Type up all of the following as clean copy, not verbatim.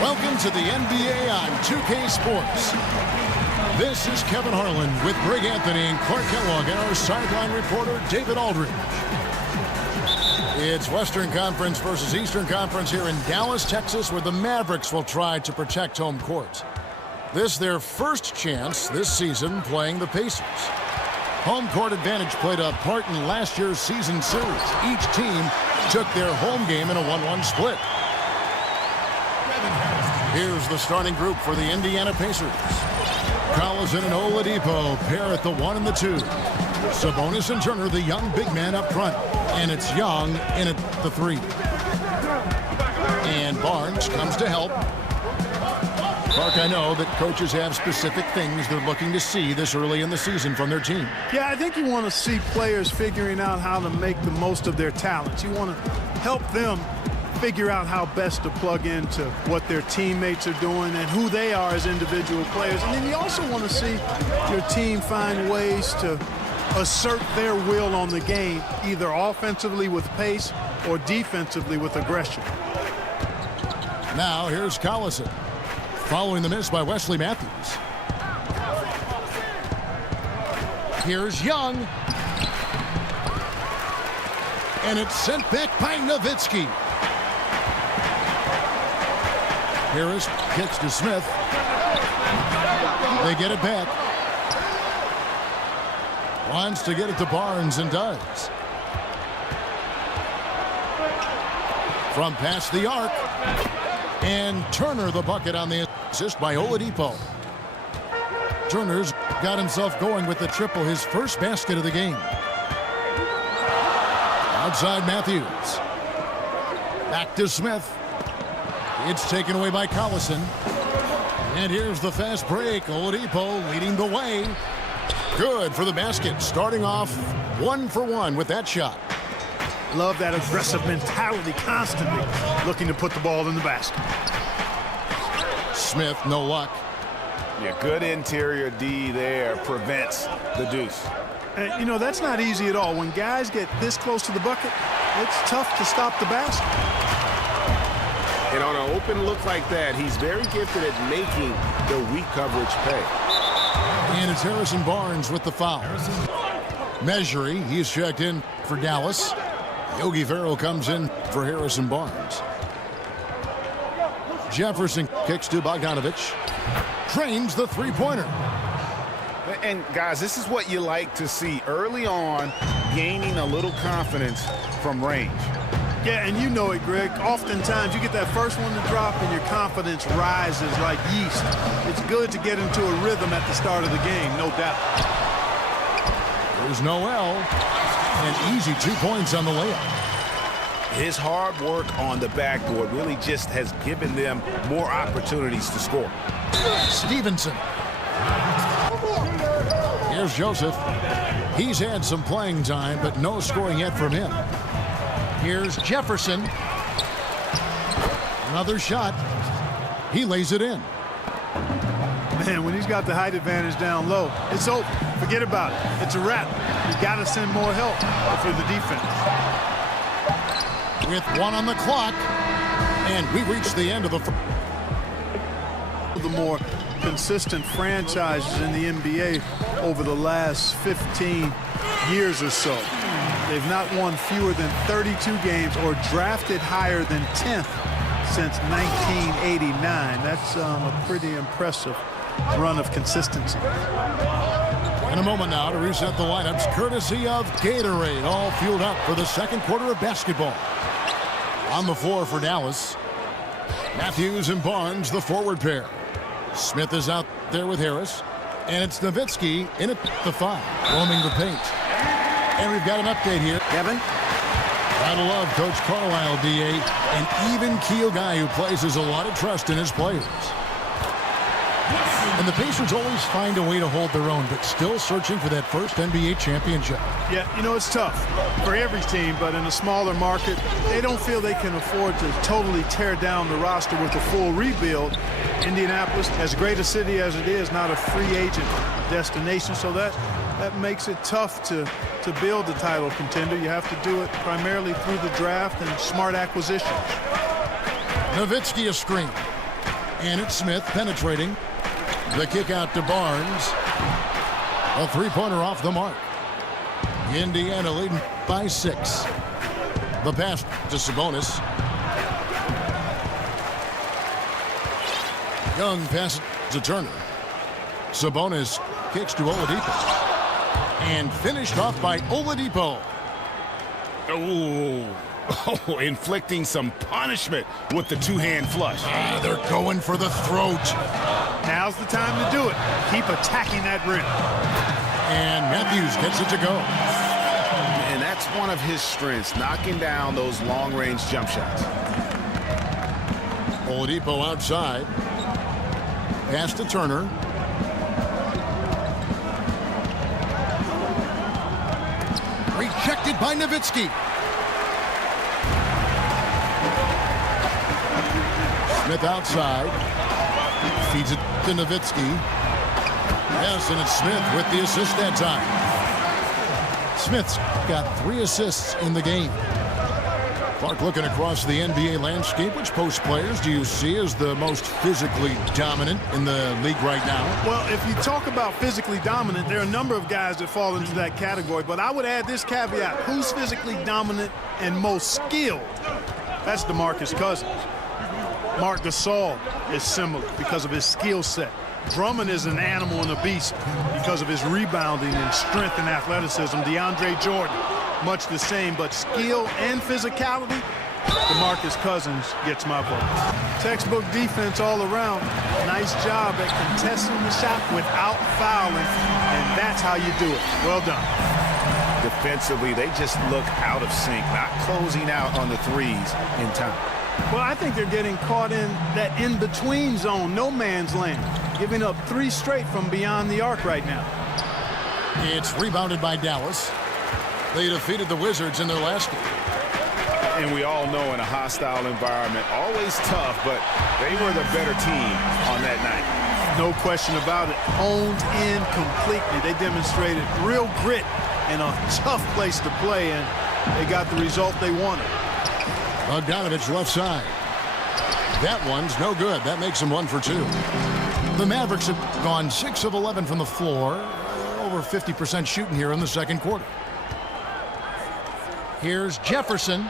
Welcome to the NBA on 2K Sports. This is Kevin Harlan with Greg Anthony and Clark Kellogg and our sideline reporter, David Aldridge. It's Western Conference versus Eastern Conference here in Dallas, Texas, where the Mavericks will try to protect home court. This their first chance this season playing the Pacers. Home court advantage played a part in last year's season series. Each team took their home game in a 1-1 split. Here's the starting group for the Indiana Pacers. Collison and Oladipo pair at the 1 and the 2. Sabonis and Turner, the young big man up front. And it's Young in at the 3. And Barnes comes to help. Clark, I know that coaches have specific things they're looking to see this early in the season from their team. Yeah, I think you want to see players figuring out how to make the most of their talents. You want to help them figure out how best to plug into what their teammates are doing and who they are as individual players. And then you also want to see your team find ways to assert their will on the game, either offensively with pace or defensively with aggression. Now here's Collison, following the miss by Wesley Matthews. Here's Young. And it's sent back by Nowitzki. Harris kicks to Smith. They get it back. Wants to get it to Barnes and does. From past the arc. And Turner the bucket on the assist by Oladipo. Turner's got himself going with the triple, his first basket of the game. Outside Matthews. Back to Smith. It's taken away by Collison. And here's the fast break. Oladipo leading the way. Good for the basket. Starting off 1 for 1 with that shot. Love that aggressive mentality, constantly looking to put the ball in the basket. Smith, no luck. Yeah, good interior D there prevents the deuce. And, you know, that's not easy at all. When guys get this close to the bucket, it's tough to stop the basket. And on an open look like that, he's very gifted at making the weak coverage pay. And it's Harrison Barnes with the foul. Measuring, he's checked in for Dallas. Yogi Ferrell comes in for Harrison Barnes. Jefferson kicks to Bogdanovich. Trains the three-pointer. And, guys, this is what you like to see early on, gaining a little confidence from range. Yeah, and you know it, Greg. Oftentimes you get that first one to drop and your confidence rises like yeast. It's good to get into a rhythm at the start of the game, no doubt. There's Noel. And easy 2 points on the layup. His hard work on the backboard really just has given them more opportunities to score. Stevenson. Here's Joseph. He's had some playing time, but no scoring yet from him. Here's Jefferson. Another shot. He lays it in. Man, when he's got the height advantage down low, it's over. Forget about it. It's a wrap. You got to send more help for the defense. With 1 on the clock, and we reach the end of the more consistent franchises in the NBA over the last 15 years or so. They've not won fewer than 32 games or drafted higher than 10th since 1989. That's a pretty impressive run of consistency. In a moment now to reset the lineups, courtesy of Gatorade, all fueled up for the second quarter of basketball. On the floor for Dallas, Matthews and Barnes, the forward pair. Smith is out there with Harris, and it's Nowitzki in at the 5, roaming the paint. And we've got an update here. Kevin? Gotta love Coach Carlisle, D.A., an even-keel guy who places a lot of trust in his players. And the Pacers always find a way to hold their own, but still searching for that first NBA championship. Yeah, you know, it's tough for every team, but in a smaller market, they don't feel they can afford to totally tear down the roster with a full rebuild. Indianapolis, as great a city as it is, not a free agent destination, so that makes it tough to build a title contender. You have to do it primarily through the draft and smart acquisitions. Nowitzki a screen. And it's Smith penetrating. The kick out to Barnes. A three-pointer off the mark. Indiana leading by 6. The pass to Sabonis. Young passes to Turner. Sabonis kicks to Oladipo. And finished off by Oladipo. Oh, inflicting some punishment with the two-hand flush. They're going for the throat. Now's the time to do it. Keep attacking that rim. And Matthews gets it to go. And that's one of his strengths, knocking down those long-range jump shots. Oladipo outside. Pass to Turner. Rejected by Nowitzki. Smith outside. Feeds it to Nowitzki. Yes, and it's Smith with the assist that time. Smith's got 3 assists in the game. Clark, looking across the NBA landscape, which post players do you see as the most physically dominant in the league right now? Well, if you talk about physically dominant, there are a number of guys that fall into that category, but I would add this caveat. Who's physically dominant and most skilled? That's DeMarcus Cousins. Marc Gasol is similar because of his skill set. Drummond is an animal and a beast because of his rebounding and strength and athleticism. DeAndre Jordan, much the same, but skill and physicality, DeMarcus Cousins gets my vote. Textbook defense all around. Nice job at contesting the shot without fouling, and that's how you do it. Well done. Defensively, they just look out of sync, not closing out on the threes in time. Well, I think they're getting caught in that in-between zone, no man's land, giving up 3 straight from beyond the arc right now. It's rebounded by Dallas. They defeated the Wizards in their last game. And we all know in a hostile environment, always tough, but they were the better team on that night. No question about it. Honed in completely. They demonstrated real grit in a tough place to play, and they got the result they wanted. Bogdanovich left side. That one's no good. That makes them 1 for 2. The Mavericks have gone 6 of 11 from the floor. Over 50% shooting here in the second quarter. Here's Jefferson.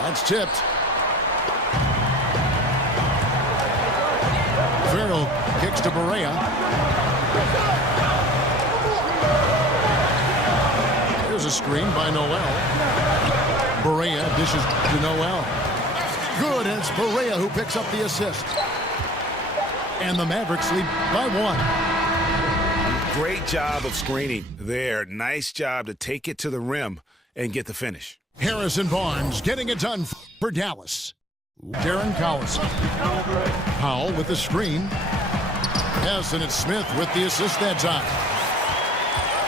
That's tipped. Farrell kicks to Barea. There's a screen by Noel. Barea dishes to Noel. Good, and it's Barea who picks up the assist. And the Mavericks lead by 1. Great job of screening there. Nice job to take it to the rim and get the finish. Harrison Barnes getting it done for Dallas. Darren Collison. Powell with the screen. Yes, and it's Smith with the assist that time.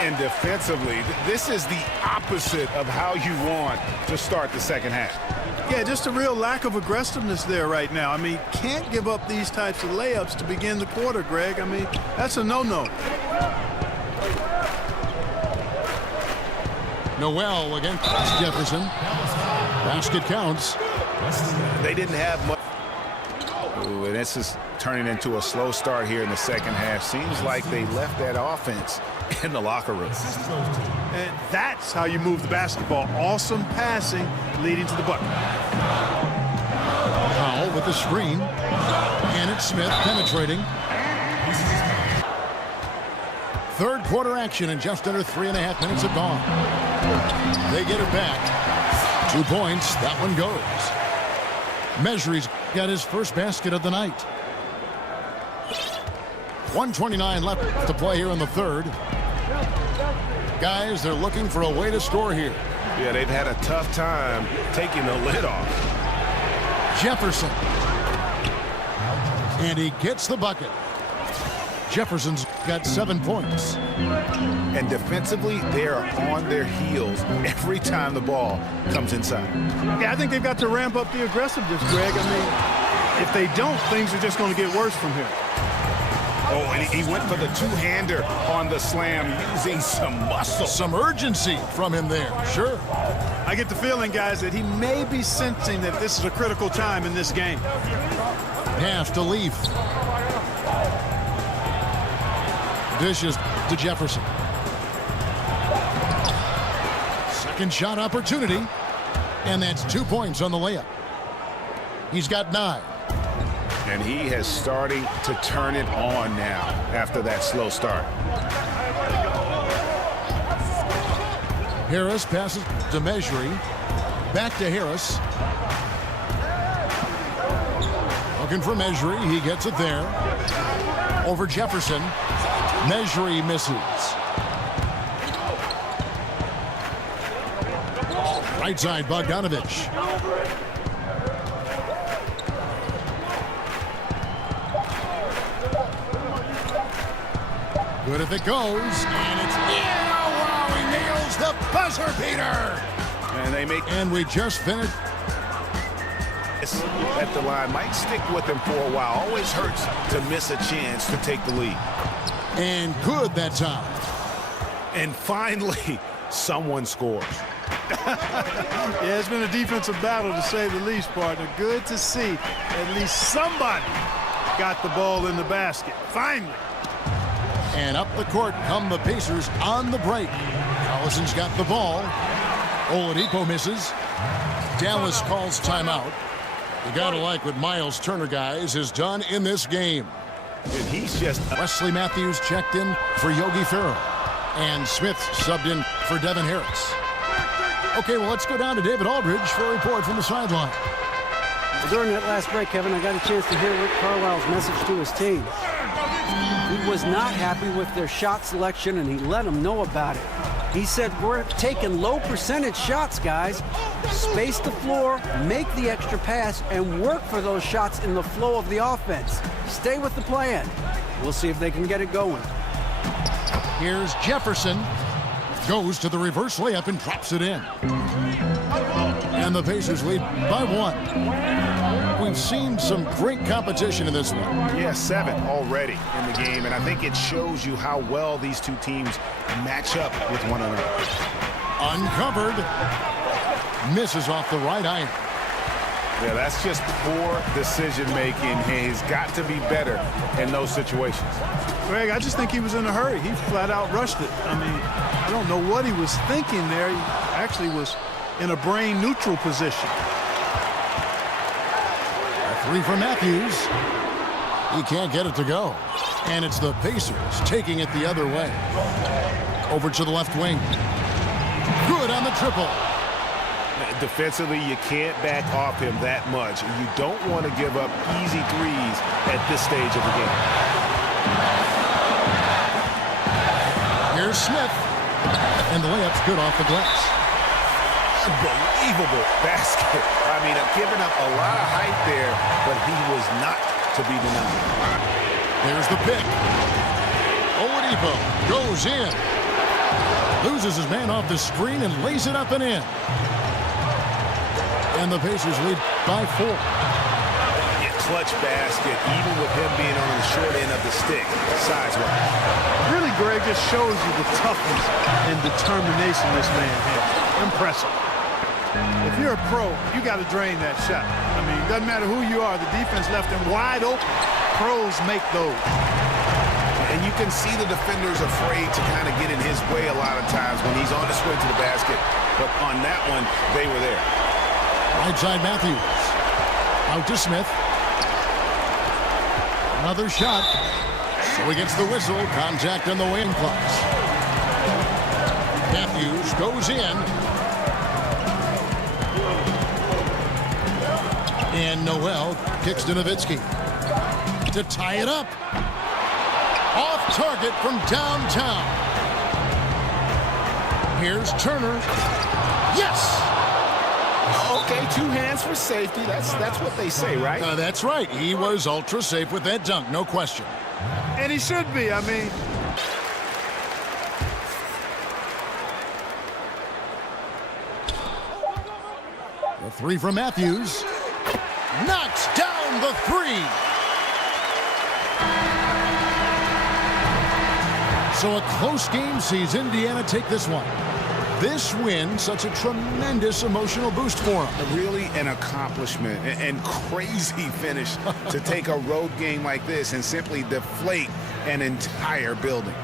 And defensively, this is the opposite of how you want to start the second half. Yeah, just a real lack of aggressiveness there right now. I mean, can't give up these types of layups to begin the quarter, Greg. I mean, that's a no-no. Noel against Jefferson. Basket counts. They didn't have much. Ooh, and this is turning into a slow start here in the second half. Seems like they left that offense in the locker room. And that's how you move the basketball. Awesome passing leading to the bucket. Powell with the screen. And it's Smith penetrating. Third quarter action in just under 3.5 minutes have gone. They get it back. 2 points. That one goes. Mejri's got his first basket of the night. 1:29 left to play here in the third. Guys, they're looking for a way to score here. Yeah, they've had a tough time taking the lid off. Jefferson. And he gets the bucket. Jefferson's got 7 points. And defensively, they are on their heels every time the ball comes inside. Yeah, I think they've got to ramp up the aggressiveness, Greg. I mean, if they don't, things are just going to get worse from here. Oh, and he went for the two-hander on the slam, using some muscle. Some urgency from him there, sure. I get the feeling, guys, that he may be sensing that this is a critical time in this game. Pass to Leaf. Dishes to Jefferson. Second shot opportunity. And that's 2 points on the layup. He's got 9. And he has starting to turn it on now after that slow start. Harris passes to Mejri. Back to Harris. Looking for Mejri. He gets it there. Over Jefferson. Mejri misses. Right side, Bogdanovich. Good if it goes. And it's in. Oh, wow, he nails the buzzer beater. And we just finished. At the line might stick with him for a while. Always hurts to miss a chance to take the lead. And good that time. And finally, someone scores. Yeah, it's been a defensive battle to say the least, partner. Good to see at least somebody got the ball in the basket. Finally. And up the court come the Pacers on the break. Collison's got the ball. Oladipo misses. Dallas calls timeout. You gotta like what Miles Turner, guys, has done in this game. And he's just... Wesley Matthews checked in for Yogi Ferrell. And Smith subbed in for Devin Harris. Okay, well, let's go down to David Aldridge for a report from the sideline. Well, during that last break, Kevin, I got a chance to hear Rick Carlisle's message to his team. He was not happy with their shot selection, and he let them know about it. He said, we're taking low percentage shots, guys. Space the floor, make the extra pass, and work for those shots in the flow of the offense. Stay with the plan. We'll see if they can get it going. Here's Jefferson. Goes to the reverse layup and drops it in. And the Pacers lead by 1. We've seen some great competition in this one. Yeah, 7 already in the game, and I think it shows you how well these two teams match up with one another. Uncovered. Misses off the right iron. Yeah, that's just poor decision-making. He's got to be better in those situations. Greg, I just think he was in a hurry. He flat out rushed it. I mean, I don't know what he was thinking there. He actually was in a brain-neutral position. A 3 for Matthews. He can't get it to go. And it's the Pacers taking it the other way. Over to the left wing. Good on the triple. Defensively, you can't back off him that much. You don't want to give up easy threes at this stage of the game. Here's Smith. And the layup's good off the glass. Unbelievable basket. I mean, I'm giving up a lot of height there, but he was not to be denied. There's the pick. Oladipo goes in. Loses his man off the screen and lays it up and in. And the Pacers lead by 4. Yeah, clutch basket, even with him being on the short end of the stick, size-wise. Really, Greg, just shows you the toughness and determination this man has. Impressive. If you're a pro, you got to drain that shot. I mean, it doesn't matter who you are. The defense left him wide open. Pros make those. And you can see the defenders afraid to kind of get in his way a lot of times when he's on his way to the basket. But on that one, they were there. Right side Matthews. Out to Smith. Another shot. So he gets the whistle. Contact on the wing clocks. Matthews goes in. And Noel kicks to Nowitzki. To tie it up. Off target from downtown. Here's Turner. Yes! Okay, 2 hands for safety. That's what they say, right? That's right. He was ultra safe with that dunk, no question. And he should be. I mean, the 3 from Matthews. Knocks down the 3. So a close game sees Indiana take this one. this win such a tremendous emotional boost for him. Really an accomplishment and crazy finish to take a road game like this and simply deflate an entire building.